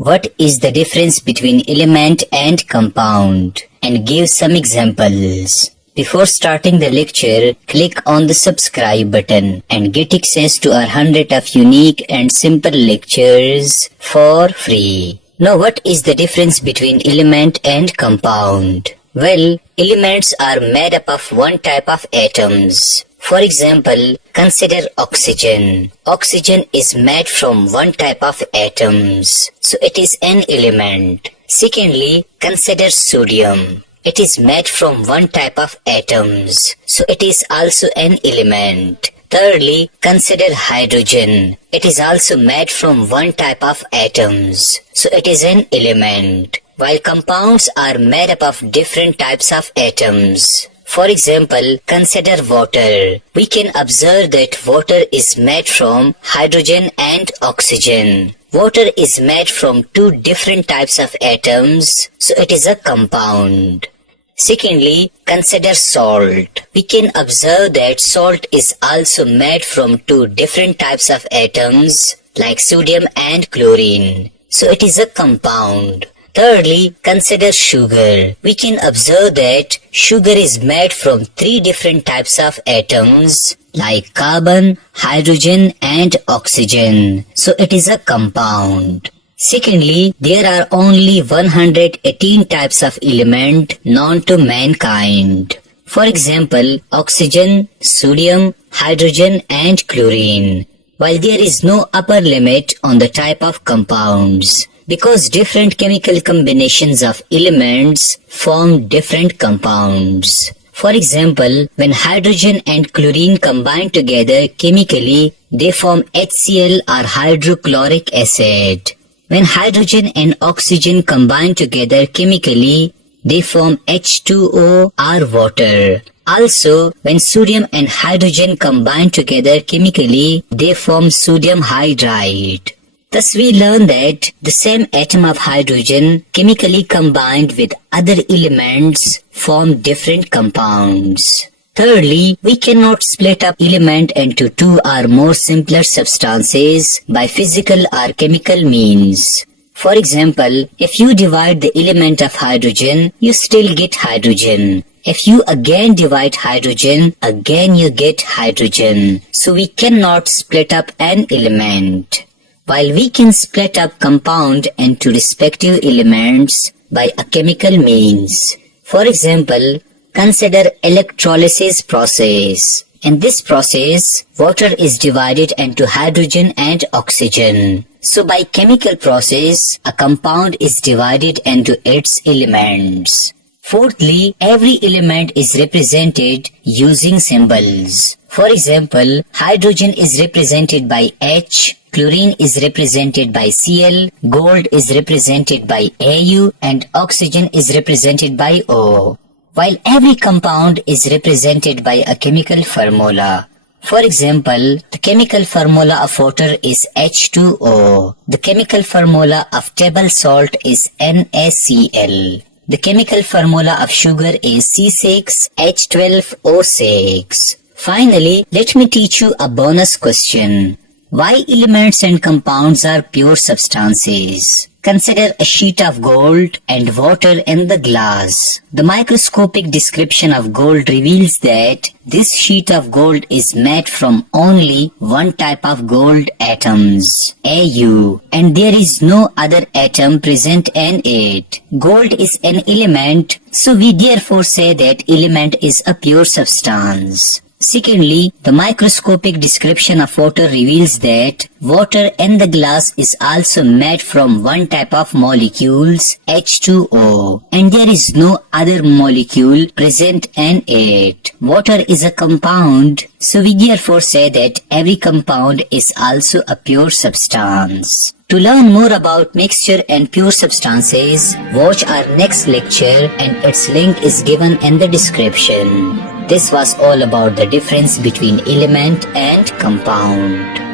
What is the difference between element and compound? And give some examples. Before starting the lecture, click on the subscribe button and get access to our 100 of unique and simple lectures for free. Now, what is the difference between element and compound? Well, elements are made up of one type of atoms. For example, consider oxygen. Oxygen is made from one type of atoms, so it is an element. Secondly, consider sodium. It is made from one type of atoms, so it is also an element. Thirdly, consider hydrogen. It is also made from one type of atoms, so it is an element. While compounds are made up of different types of atoms. For example, consider water. We can observe that water is made from hydrogen and oxygen. Water is made from two different types of atoms, so it is a compound. Secondly, consider salt. We can observe that salt is also made from two different types of atoms, like sodium and chlorine, so it is a compound. Thirdly, consider sugar. We can observe that sugar is made from three different types of atoms like carbon, hydrogen and oxygen. So it is a compound. Secondly, there are only 118 types of element known to mankind. For example, oxygen, sodium, hydrogen and chlorine. While there is no upper limit on the type of compounds, because different chemical combinations of elements form different compounds. For example, when hydrogen and chlorine combine together chemically, they form HCl or hydrochloric acid. When hydrogen and oxygen combine together chemically, they form H2O or water. Also, when sodium and hydrogen combine together chemically, they form sodium hydride. Thus, we learn that the same atom of hydrogen chemically combined with other elements form different compounds. Thirdly, we cannot split up element into two or more simpler substances by physical or chemical means. For example, if you divide the element of hydrogen, you still get hydrogen. If you again divide hydrogen, again you get hydrogen. So we cannot split up an element. While we can split up compound into respective elements by a chemical means. For example, consider electrolysis process. In this process, water is divided into hydrogen and oxygen. So by chemical process, a compound is divided into its elements. Fourthly, every element is represented using symbols. For example, hydrogen is represented by H, chlorine is represented by Cl, gold is represented by Au, and oxygen is represented by O. While every compound is represented by a chemical formula. For example, the chemical formula of water is H2O. The chemical formula of table salt is NaCl. The chemical formula of sugar is C6H12O6. Finally, let me teach you a bonus question. Why elements and compounds are pure substances? Consider a sheet of gold and water in the glass. The microscopic description of gold reveals that this sheet of gold is made from only one type of gold atoms, Au, and there is no other atom present in it. Gold is an element, so we therefore say that element is a pure substance. Secondly, the microscopic description of water reveals that water in the glass is also made from one type of molecules, H2O, and there is no other molecule present in it. Water is a compound, so we therefore say that every compound is also a pure substance. To learn more about mixture and pure substances, watch our next lecture and its link is given in the description. This was all about the difference between element and compound.